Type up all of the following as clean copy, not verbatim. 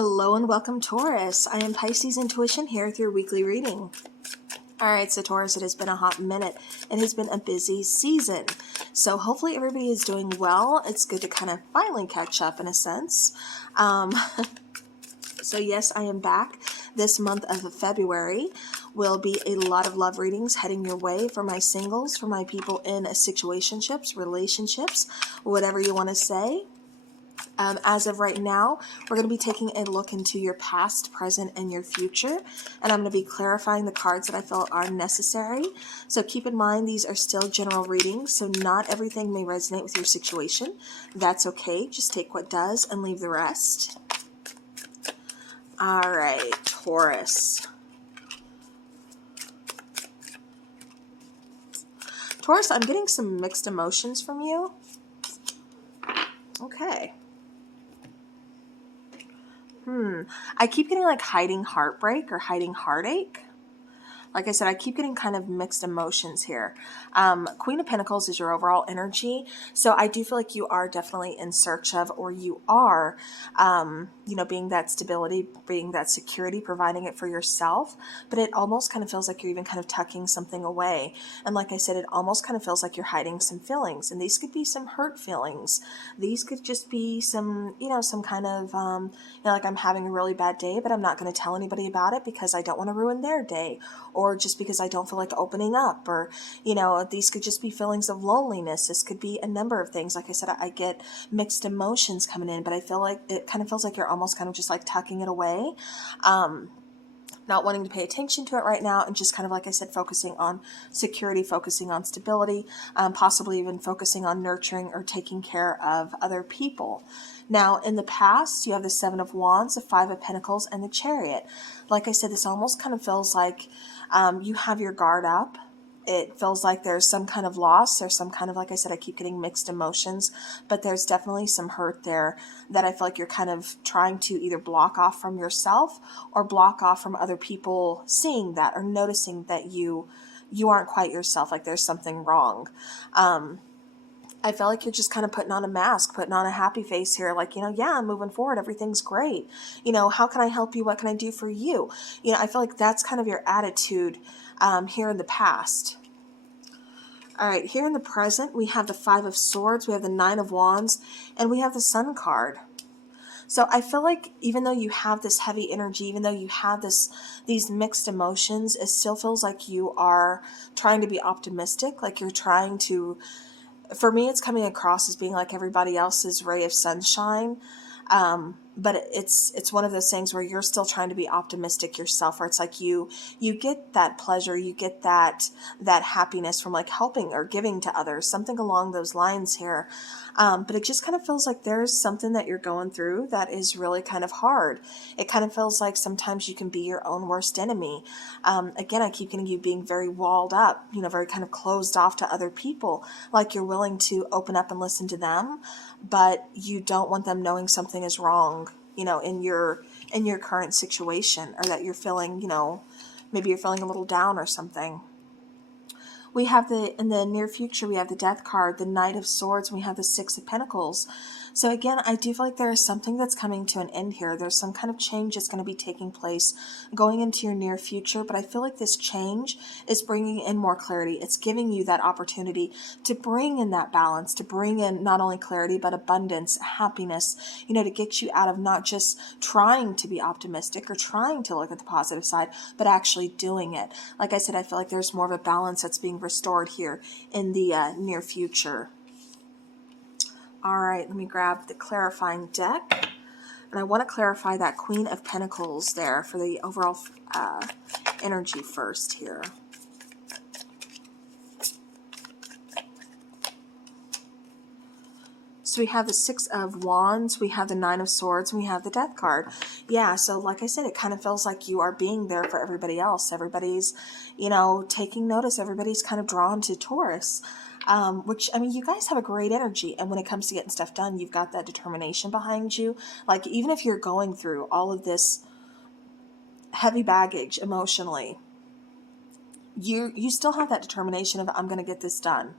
Hello and welcome, Taurus. I am Pisces Intuition here with your weekly reading. Alright, so Taurus, it has been a hot minute. It has been a busy season. So hopefully everybody is doing well. It's good to kind of finally catch up in a sense. So yes, I am back. This month of February will be a lot of love readings heading your way for my singles, for my people in situationships, relationships, whatever you want to say. As of right now, we're going to be taking a look into your past, present, and your future. And I'm going to be clarifying the cards that I feel are necessary. So keep in mind, these are still general readings, so not everything may resonate with your situation. That's okay. Just take what does and leave the rest. All right, Taurus. Taurus, I'm getting some mixed emotions from you. Okay. I keep getting like hiding heartbreak or hiding heartache. Like I said, I keep getting kind of mixed emotions here. Queen of Pentacles is your overall energy. So I do feel like you are definitely in search of, or you are, being that stability, being that security, providing it for yourself. But it almost kind of feels like you're even kind of tucking something away. And like I said, it almost kind of feels like you're hiding some feelings. And these could be some hurt feelings. These could just be some, some kind of, like I'm having a really bad day, but I'm not going to tell anybody about it because I don't want to ruin their day. Or just because I don't feel like opening up, or, these could just be feelings of loneliness. This could be a number of things. Like I said, I get mixed emotions coming in, but I feel like it kind of feels like you're almost kind of just like tucking it away. Not wanting to pay attention to it right now, and just kind of, like I said, focusing on security, focusing on stability, possibly even focusing on nurturing or taking care of other people. Now, in the past, you have the Seven of Wands, the Five of Pentacles, and the Chariot. Like I said, this almost kind of feels like you have your guard up. It feels like there's some kind of loss. There's some kind of, like I said, I keep getting mixed emotions, but there's definitely some hurt there that I feel like you're kind of trying to either block off from yourself or block off from other people seeing that or noticing that you aren't quite yourself, like there's something wrong. I feel like you're just kind of putting on a mask, putting on a happy face here. Like, yeah, I'm moving forward. Everything's great. How can I help you? What can I do for you? I feel like that's kind of your attitude here in the past. All right, here in the present, we have the Five of Swords, we have the Nine of Wands, and we have the Sun card. So I feel like even though you have this heavy energy, even though you have these mixed emotions, it still feels like you are trying to be optimistic, like you're trying to, for me, it's coming across as being like everybody else's ray of sunshine. But it's one of those things where you're still trying to be optimistic yourself, where it's like you get that pleasure, you get that happiness from like helping or giving to others, something along those lines here. But it just kind of feels like there's something that you're going through that is really kind of hard. It kind of feels like sometimes you can be your own worst enemy. Again, I keep getting you being very walled up, very kind of closed off to other people, like you're willing to open up and listen to them, but you don't want them knowing something is wrong, in your current situation, or that you're feeling, maybe you're feeling a little down or something. We have in the near future, we have the Death card, the Knight of Swords, and we have the Six of Pentacles. So again, I do feel like there is something that's coming to an end here. There's some kind of change that's going to be taking place going into your near future, but I feel like this change is bringing in more clarity. It's giving you that opportunity to bring in that balance, to bring in not only clarity, but abundance, happiness, to get you out of not just trying to be optimistic or trying to look at the positive side, but actually doing it. Like I said, I feel like there's more of a balance that's being restored here in the near future. All right, let me grab the clarifying deck. And I want to clarify that Queen of Pentacles there for the overall energy first here. So we have the Six of Wands, we have the Nine of Swords, and we have the Death card. Yeah, so like I said, it kind of feels like you are being there for everybody else. Everybody's, taking notice. Everybody's kind of drawn to Taurus. Which, I mean, you guys have a great energy, and when it comes to getting stuff done, you've got that determination behind you. Like, even if you're going through all of this heavy baggage emotionally, you still have that determination of, I'm going to get this done.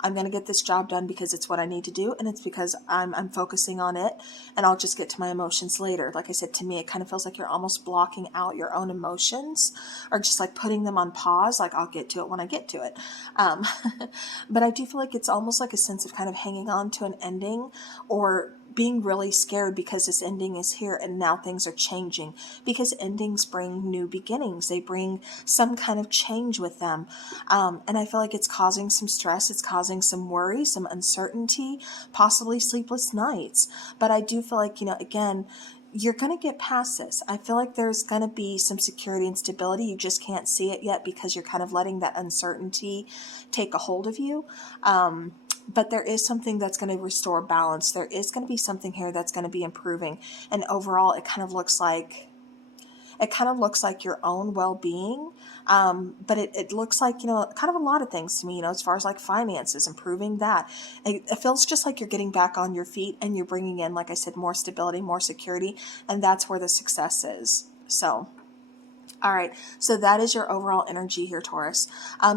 I'm going to get this job done because it's what I need to do, and it's because I'm focusing on it, and I'll just get to my emotions later. Like I said, to me, it kind of feels like you're almost blocking out your own emotions, or just like putting them on pause, like I'll get to it when I get to it. But I do feel like it's almost like a sense of kind of hanging on to an ending, or being really scared because this ending is here and now things are changing, because endings bring new beginnings. They bring some kind of change with them. And I feel like it's causing some stress. It's causing some worry, some uncertainty, possibly sleepless nights. But I do feel like, again, you're going to get past this. I feel like there's going to be some security and stability. You just can't see it yet because you're kind of letting that uncertainty take a hold of you. But there is something that's going to restore balance. There is going to be something here that's going to be improving. And overall, it kind of looks like your own well-being. But it looks like, kind of a lot of things to me, as far as like finances, improving that. It feels just like you're getting back on your feet and you're bringing in, like I said, more stability, more security. And that's where the success is. So, all right, so that is your overall energy here, Taurus.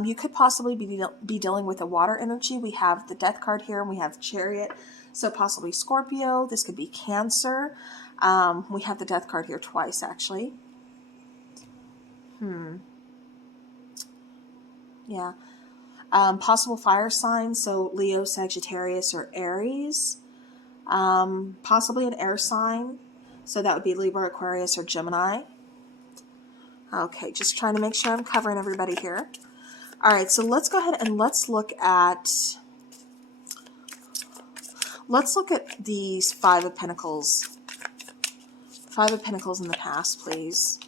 You could possibly be dealing with a water energy. We have the Death card here, and we have Chariot. So possibly Scorpio. This could be Cancer. We have the Death card here twice, actually. Yeah. Possible fire signs, so Leo, Sagittarius, or Aries. Possibly an air sign, so that would be Libra, Aquarius, or Gemini. Okay, just trying to make sure I'm covering everybody here. All right, so let's go ahead and let's look at these Five of Pentacles. Five of Pentacles in the past, please.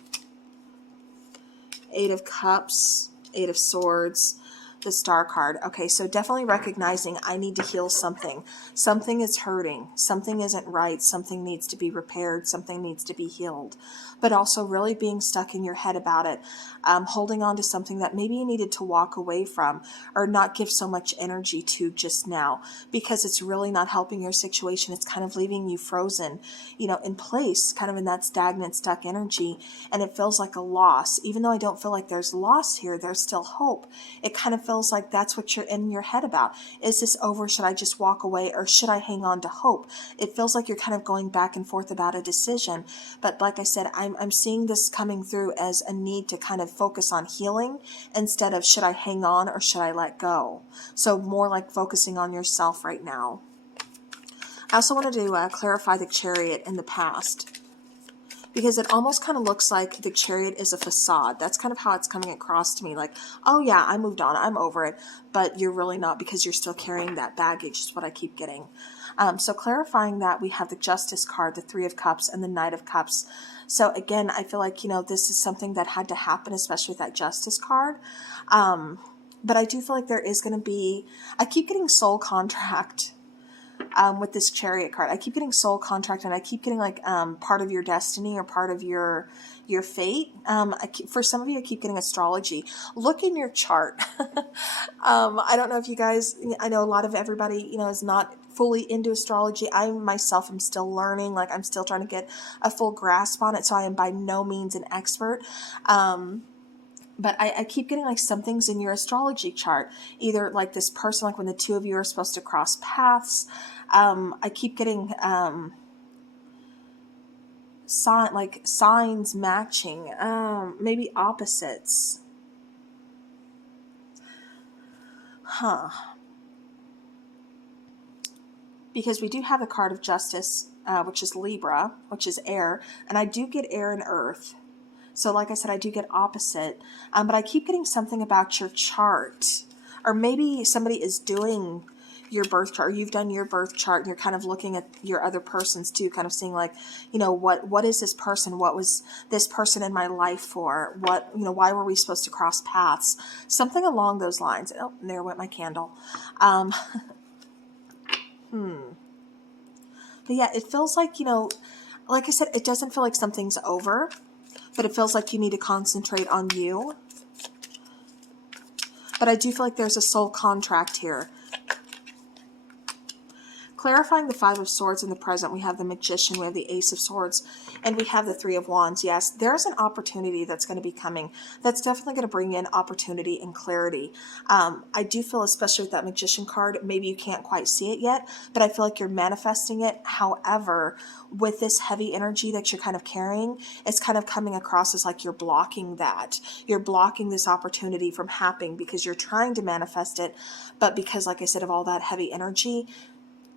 Eight of Cups, Eight of Swords, the Star card. Okay, so definitely recognizing I need to heal something. Something is hurting. Something isn't right. Something needs to be repaired. Something needs to be healed. But also really being stuck in your head about it. Holding on to something that maybe you needed to walk away from or not give so much energy to just now, because it's really not helping your situation. It's kind of leaving you frozen, in place, kind of in that stagnant, stuck energy. And it feels like a loss. Even though I don't feel like there's loss here, there's still hope. It kind of feels like that's what you're in your head about. Is this over? Should I just walk away, or should I hang on to hope? It feels like you're kind of going back and forth about a decision. But like I said, I'm seeing this coming through as a need to kind of focus on healing instead of should I hang on or should I let go? So more like focusing on yourself right now. I also wanted to clarify the Chariot in the past, because it almost kind of looks like the Chariot is a facade. That's kind of how it's coming across to me. Like, oh yeah, I moved on, I'm over it. But you're really not, because you're still carrying that baggage, is what I keep getting. So clarifying that, we have the Justice card, the Three of Cups, and the Knight of Cups. So again, I feel like, this is something that had to happen, especially with that Justice card. But I do feel like there is going to be, I keep getting soul contract. With this Chariot card, I keep getting soul contract, and I keep getting like part of your destiny or part of your fate. For some of you, I keep getting astrology. Look in your chart. I don't know if you guys, I know a lot of everybody, is not fully into astrology. I myself am still learning. Like, I'm still trying to get a full grasp on it, so I am by no means an expert. But I keep getting like something's in your astrology chart. Either like this person, like when the two of you are supposed to cross paths. I keep getting signs matching. Maybe opposites. Because we do have the card of Justice, which is Libra, which is air. And I do get air and earth. So like I said, I do get opposite, but I keep getting something about your chart, or maybe somebody is doing your birth chart, or you've done your birth chart, and you're kind of looking at your other person's too, kind of seeing like, what is this person? What was this person in my life for? What, why were we supposed to cross paths? Something along those lines. Oh, and there went my candle. But yeah, it feels like, like I said, it doesn't feel like something's over. But it feels like you need to concentrate on you. But I do feel like there's a soul contract here. Clarifying the Five of Swords in the present, we have the Magician, we have the Ace of Swords, and we have the Three of Wands. Yes, there's an opportunity that's going to be coming. That's definitely going to bring in opportunity and clarity. I do feel, especially with that Magician card, maybe you can't quite see it yet, but I feel like you're manifesting it. However, with this heavy energy that you're kind of carrying, it's kind of coming across as like you're blocking that. You're blocking this opportunity from happening because you're trying to manifest it, but because, like I said, of all that heavy energy,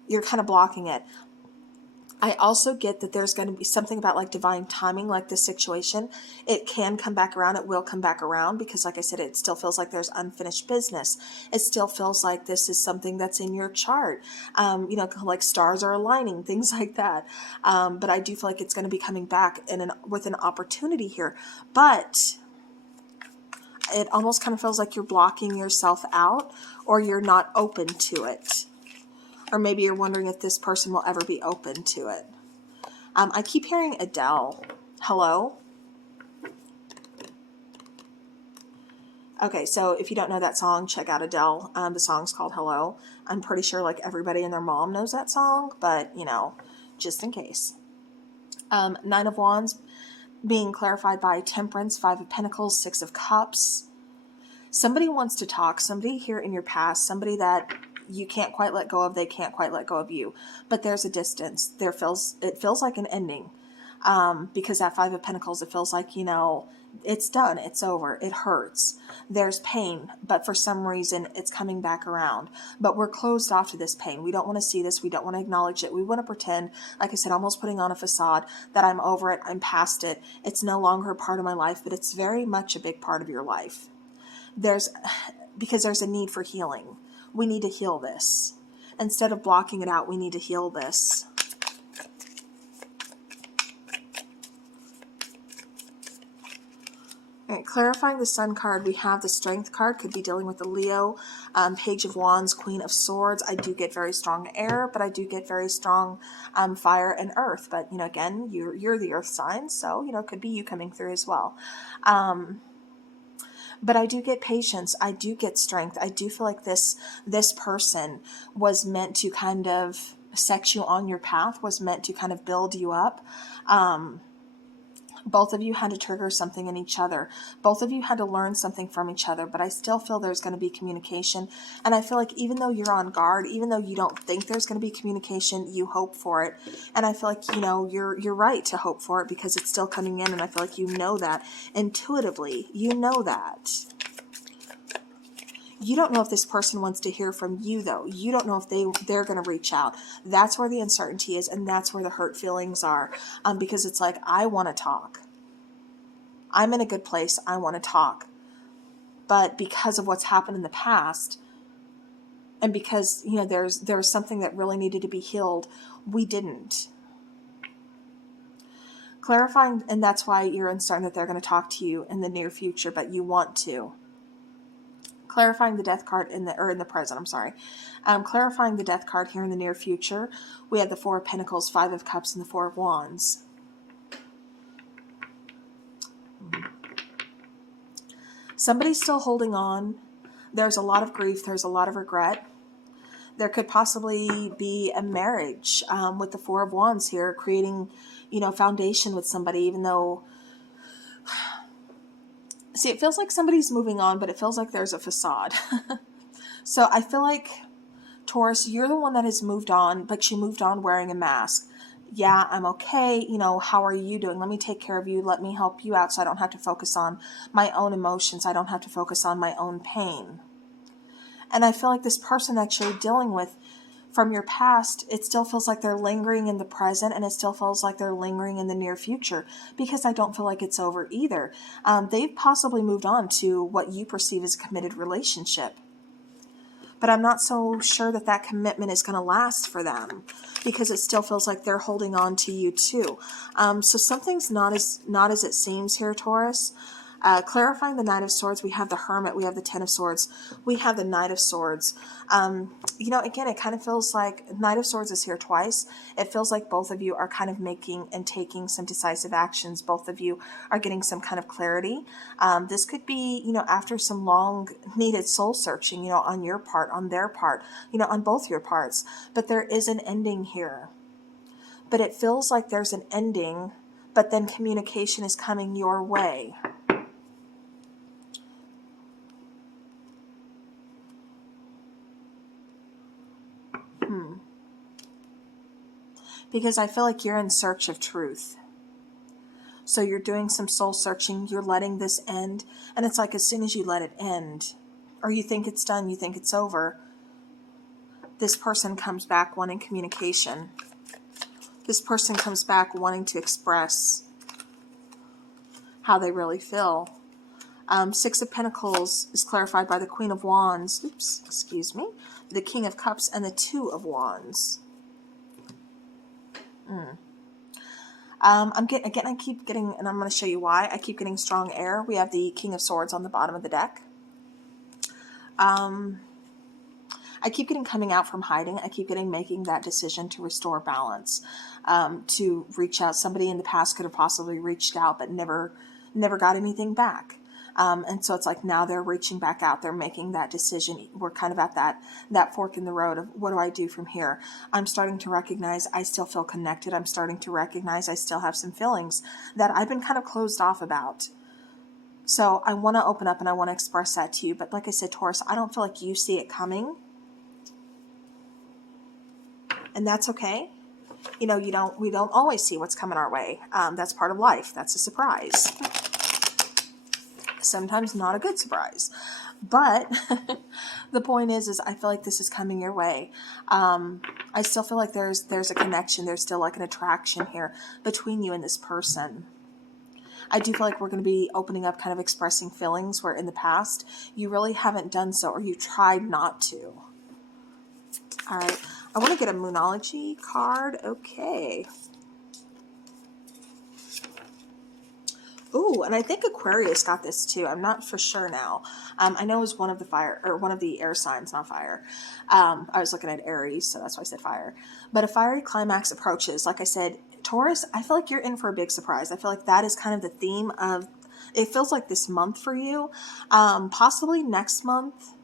you're kind of blocking it. I also get that there's going to be something about like divine timing, like this situation. It can come back around. It will come back around because, like I said, it still feels like there's unfinished business. It still feels like this is something that's in your chart. You know, like stars are aligning, things like that. But I do feel like it's going to be coming back with an opportunity here. But it almost kind of feels like you're blocking yourself out, or you're not open to it. Or maybe you're wondering if this person will ever be open to it. I keep hearing Adele. Hello? Okay, so if you don't know that song, check out Adele. The song's called Hello. I'm pretty sure like everybody and their mom knows that song, but, you know, just in case. Nine of Wands being clarified by Temperance, Five of Pentacles, Six of Cups. Somebody wants to talk. Somebody here in your past, somebody that you can't quite let go of, they can't quite let go of you, but there's a distance. It feels like an ending, because that Five of Pentacles, it feels like, you know, it's done, it's over, it hurts, there's pain, but for some reason it's coming back around. But we're closed off to this pain. We don't want to see this. We don't want to acknowledge it. We want to pretend, like I said, almost putting on a facade that I'm over it, I'm past it, it's no longer a part of my life, but it's very much a big part of your life. Because there's a need for healing. We need to heal this. Instead of blocking it out, we need to heal this. All right, clarifying the Sun card, we have the Strength card. Could be dealing with the Leo. Page of Wands, Queen of Swords. I do get very strong air, but I do get very strong fire and earth. But, you know, again, you're the earth sign, so, you know, it could be you coming through as well. But I do get patience. I do get strength. I do feel like this person was meant to kind of set you on your path, was meant to kind of build you up. Both of you had to trigger something in each other. Both of you had to learn something from each other, but I still feel there's going to be communication. And I feel like even though you're on guard, even though you don't think there's going to be communication, you hope for it. And I feel like, you know, you're right to hope for it because it's still coming in, and I feel like you know that intuitively. You know that. You don't know if this person wants to hear from you, though. You don't know if they're going to reach out. That's where the uncertainty is, and that's where the hurt feelings are. Because it's like, I want to talk. I'm in a good place. I want to talk. But because of what's happened in the past, and because, you know, there's something that really needed to be healed, we didn't. Clarifying, and that's why you're uncertain that they're going to talk to you in the near future, but you want to. Clarifying the Death card in the present, I'm sorry. Clarifying the Death card here in the near future, we have the Four of Pentacles, Five of Cups, and the Four of Wands. Somebody's still holding on. There's a lot of grief. There's a lot of regret. There could possibly be a marriage with the Four of Wands here, creating, you know, foundation with somebody, even though... See, it feels like somebody's moving on, but it feels like there's a facade. So I feel like, Taurus, you're the one that has moved on, but you moved on wearing a mask. Yeah, I'm okay. You know, how are you doing? Let me take care of you. Let me help you out so I don't have to focus on my own emotions. I don't have to focus on my own pain. And I feel like this person that you're dealing with from your past, it still feels like they're lingering in the present, and it still feels like they're lingering in the near future, because I don't feel like it's over either. They've possibly moved on to what you perceive as a committed relationship. But I'm not so sure that that commitment is going to last for them, because it still feels like they're holding on to you too. So something's not as it seems here, Taurus. Clarifying the Knight of Swords, we have the Hermit, we have the Ten of Swords, we have the Knight of Swords. You know, again, it kind of feels like Knight of Swords is here twice. It feels like both of you are kind of making and taking some decisive actions. Both of you are getting some kind of clarity. This could be, you know, after some long needed soul searching, you know, on your part, on their part, you know, on both your parts. But there is an ending here. But it feels like there's an ending, but then communication is coming your way. Because I feel like you're in search of truth. So you're doing some soul searching, you're letting this end, and it's like as soon as you let it end, or you think it's done, you think it's over, this person comes back wanting communication. This person comes back wanting to express how they really feel. Six of Pentacles is clarified by the Queen of Wands, oops, excuse me, the King of Cups, and the Two of Wands. I keep getting, and I'm going to show you why, I keep getting strong air. We have the King of Swords on the bottom of the deck. I keep getting coming out from hiding. I keep getting making that decision to restore balance, to reach out. Somebody in the past could have possibly reached out, but never got anything back. And so it's like now they're reaching back out. They're making that decision. We're kind of at that fork in the road of what do I do from here? I'm starting to recognize I still feel connected. I'm starting to recognize I still have some feelings that I've been kind of closed off about. So I want to open up and I want to express that to you. But like I said, Taurus, I don't feel like you see it coming. And that's okay. You know, we don't always see what's coming our way. That's part of life. That's a surprise. Sometimes not a good surprise. But the point is I feel like this is coming your way. I still feel like there's a connection. There's still like an attraction here between you and this person. I do feel like we're going to be opening up, kind of expressing feelings where in the past you really haven't done so, or you tried not to. All right. I want to get a Moonology card. Okay. Ooh, and I think Aquarius got this too. I'm not for sure now. I know it was one of the air signs, not fire. I was looking at Aries, so that's why I said fire. But a fiery climax approaches. Like I said, Taurus, I feel like you're in for a big surprise. I feel like that is kind of the theme of, it feels like this month for you. Possibly next month.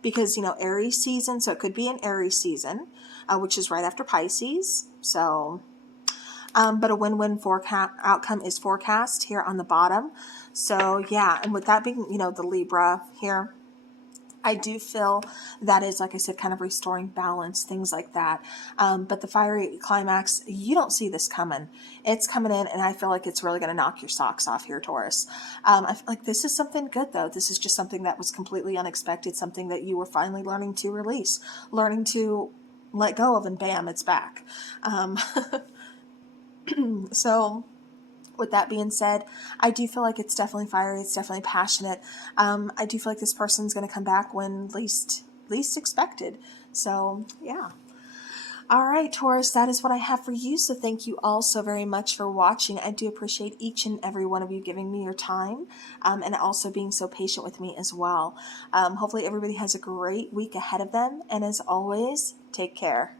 Because, you know, Aries season, so it could be an Aries season, which is right after Pisces. So, but a win-win outcome is forecast here on the bottom. So, yeah, and with that being, you know, the Libra here, I do feel that is, like I said, kind of restoring balance, things like that. But the fiery climax, you don't see this coming. It's coming in, and I feel like it's really going to knock your socks off here, Taurus. I feel like this is something good, though. This is just something that was completely unexpected, something that you were finally learning to release, learning to let go of, and bam, it's back. So with that being said, I do feel like it's definitely fiery. It's definitely passionate. I do feel like this person's going to come back when least expected. So, yeah. All right, Taurus, that is what I have for you. So thank you all so very much for watching. I do appreciate each and every one of you giving me your time, and also being so patient with me as well. Hopefully everybody has a great week ahead of them. And as always, take care.